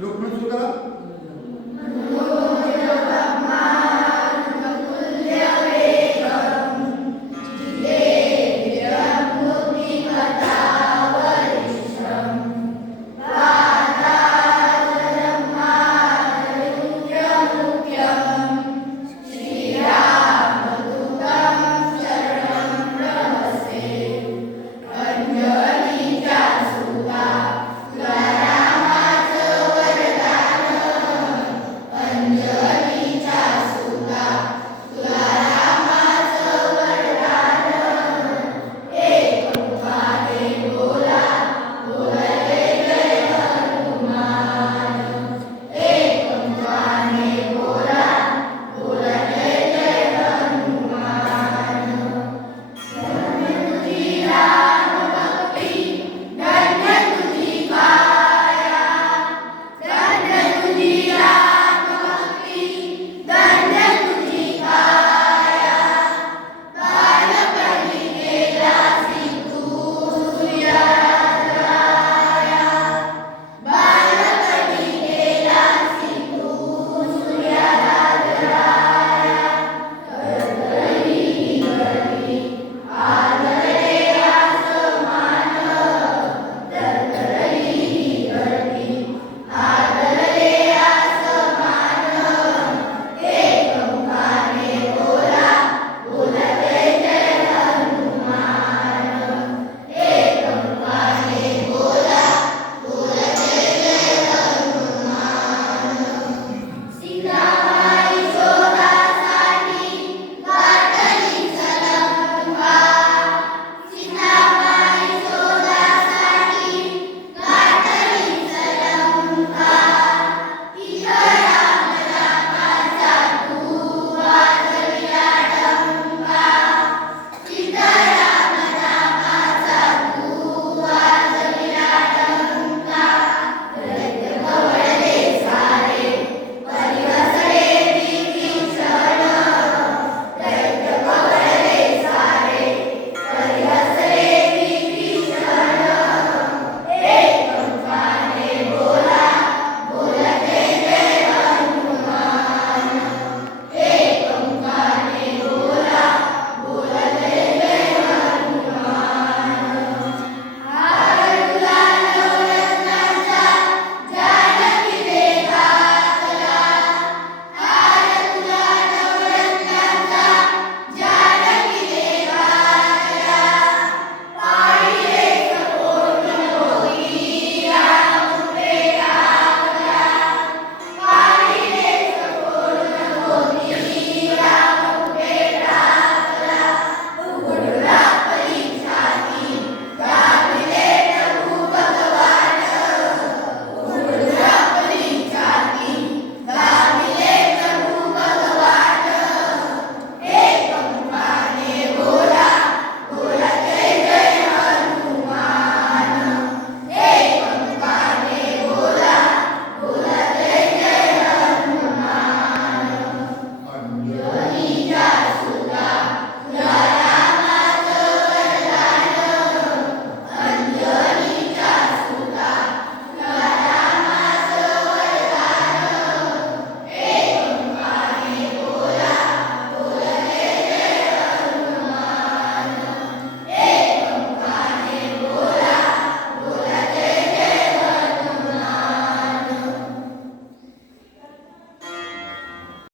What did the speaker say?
Lokma sokağa.